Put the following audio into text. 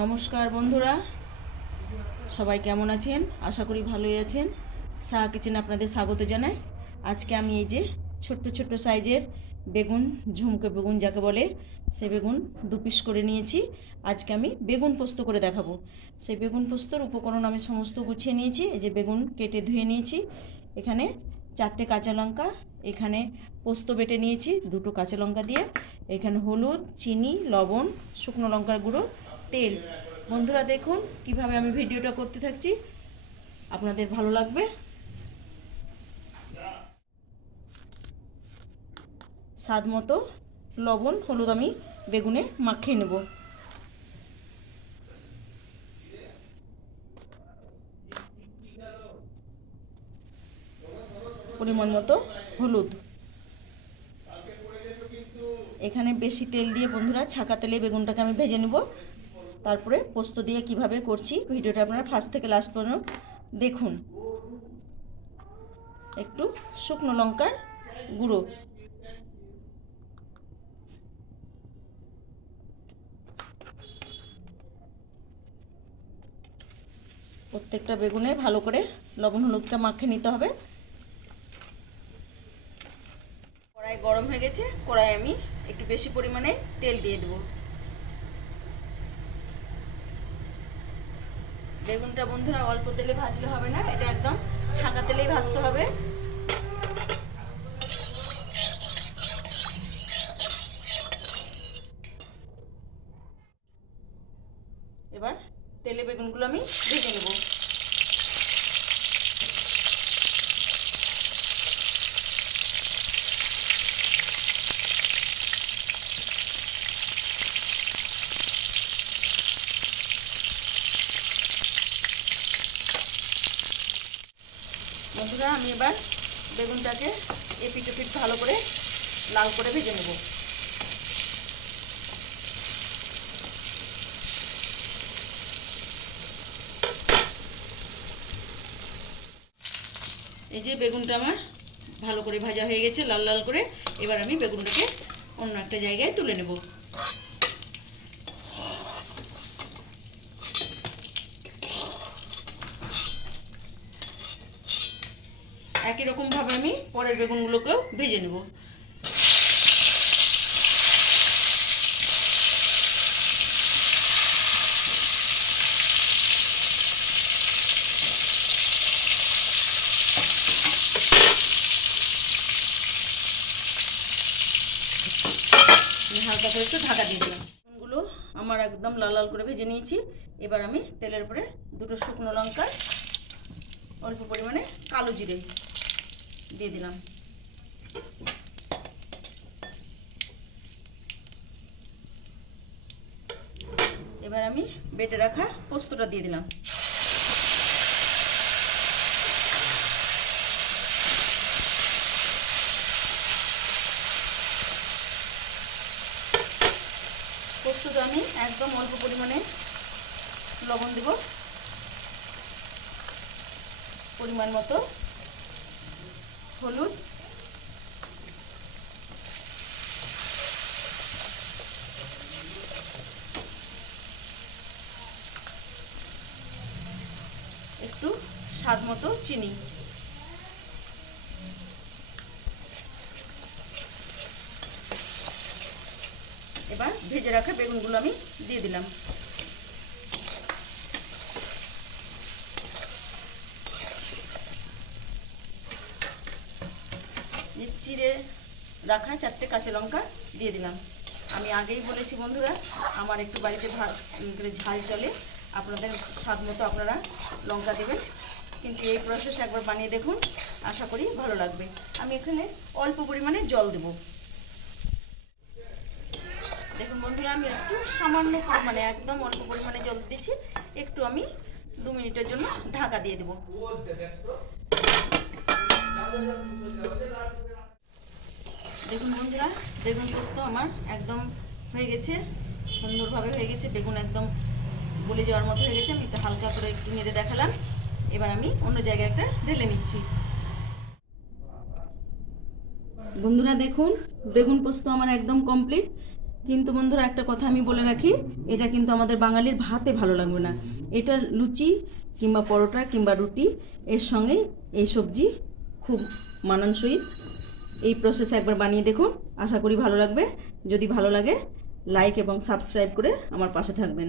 নমস্কার বন্ধুরা, সবাই কেমন আছেন? আশা করি ভালোই আছেন। সাহা কিচেনে আপনাদের স্বাগত জানাই। আজকে আমি এই যে ছোট্ট ছোট্ট সাইজের বেগুন, ঝুমকো বেগুন যাকে বলে, সে বেগুন 2 পিস করে নিয়েছি। আজকে আমি বেগুন পোস্ত করে দেখাবো। সেই বেগুন পোস্তর উপকরণ আমি সমস্ত গুছিয়ে নিয়েছি। এই যে বেগুন কেটে ধুয়ে নিয়েছি, এখানে 4টে কাঁচা লঙ্কা, এখানে পোস্ত বেটে নিয়েছি 2টো কাঁচা লঙ্কা দিয়ে, এখানে হলুদ, চিনি, লবণ, শুকনো লঙ্কার গুঁড়ো, তেল। বন্ধুরা দেখুন কিভাবে আমি ভিডিওটা করতে থাকছি, আপনাদের ভালো লাগবে। স্বাদ মতো লবণ, হলুদ আমি বেগুনে মাখিয়ে নেব। পরিমাণ মতো হলুদ। এখানে বেশি তেল দিয়ে বন্ধুরা ছাঁকা তেলে বেগুনটাকে আমি ভেজে নেব। তারপরে পোস্ত দিয়ে কিভাবে করছি ভিডিওটা আপনারা ফার্স্ট থেকে লাস্ট পর্যন্ত দেখুন। একটু শুকনো লঙ্কার গুঁড়ো, প্রত্যেকটা বেগুনে ভালো করে লবণ হলুদটা মাখিয়ে নিতে হবে। কড়াই গরম হয়ে গেছে, কড়াই আমি একটু বেশি পরিমাণে তেল দিয়ে দেব। বেগুনটা বন্ধুরা অল্প তেলে ভাজলে হবে না, এটা একদম ছাঁকা তেলেই ভাজতে হবে। এবার তেলে বেগুনগুলো আমি ভেজে নেব। বন্ধুরা আমি এবার বেগুনটাকে এপিট ওপিট ভালো করে লাল করে ভেজে নেব। এই যে বেগুনটা আমার ভালো করে ভাজা হয়ে গেছে লাল লাল করে। এবার আমি বেগুনটাকে অন্য একটা জায়গায় তুলে নেব। একই রকমভাবে আমি পরের বেগুনগুলোকেও ভেজে নেব। হালকা করে একটু ঢাকা দিয়ে দিলাম। বেগুনগুলো আমার একদম লাল লাল করে ভেজে নিয়েছি। এবার আমি তেলের উপরে 2টো শুকনো লঙ্কা, অল্প পরিমাণে কালো জিরে দিয়ে দিলাম। এবার আমি বেটে রাখা পোস্তটা দিয়ে দিলাম। পোস্তটা আমি একদম অল্প পরিমাণে লবণ দেব, পরিমাণ মতো হলুদ, একটু স্বাদ মতো চিনি। এবার ভেজে রাখা বেগুনগুলো আমি দিয়ে দিলাম। চিড়ে রাখা 4টে কাঁচা লঙ্কা দিয়ে দিলাম। আমি আগেই বলেছি বন্ধুরা, আমার একটু বাড়িতে ঝাল চলে, আপনাদের স্বাদ মতো আপনারা লঙ্কা দেবেন। কিন্তু এই প্রসেস একবার বানিয়ে দেখুন, আশা করি ভালো লাগবে। আমি এখানে অল্প পরিমাণে জল দেব। দেখুন বন্ধুরা, আমি একটু সামান্য পরিমাণে একদম অল্প পরিমাণে জল দিয়েছি। একটু আমি 2 মিনিটের জন্য ঢাকা দিয়ে দেব। দেখুন বন্ধুরা, বেগুন পোস্ত আমার একদম হয়ে গেছে, সুন্দরভাবে হয়ে গেছে। বেগুন একদম গলে যাওয়ার মতো হয়ে গেছে। আমি একটু হালকা করে একটু নেড়ে দেখালাম। এবার আমি অন্য জায়গায় একটা ঢেলে নিচ্ছি। বন্ধুরা দেখুন, বেগুন পোস্ত আমার একদম কমপ্লিট। কিন্তু বন্ধুরা একটা কথা আমি বলে রাখি, এটা কিন্তু আমাদের বাঙালির ভাতে ভালো লাগবে না। এটা লুচি কিংবা পরোটা কিংবা রুটি এর সঙ্গে এই সবজি খুব মানানসই। এই প্রসেসে একবার বানিয়ে দেখুন, আশা করি ভালো লাগবে। যদি ভালো লাগে লাইক এবং সাবস্ক্রাইব করে আমার পাশে থাকবেন।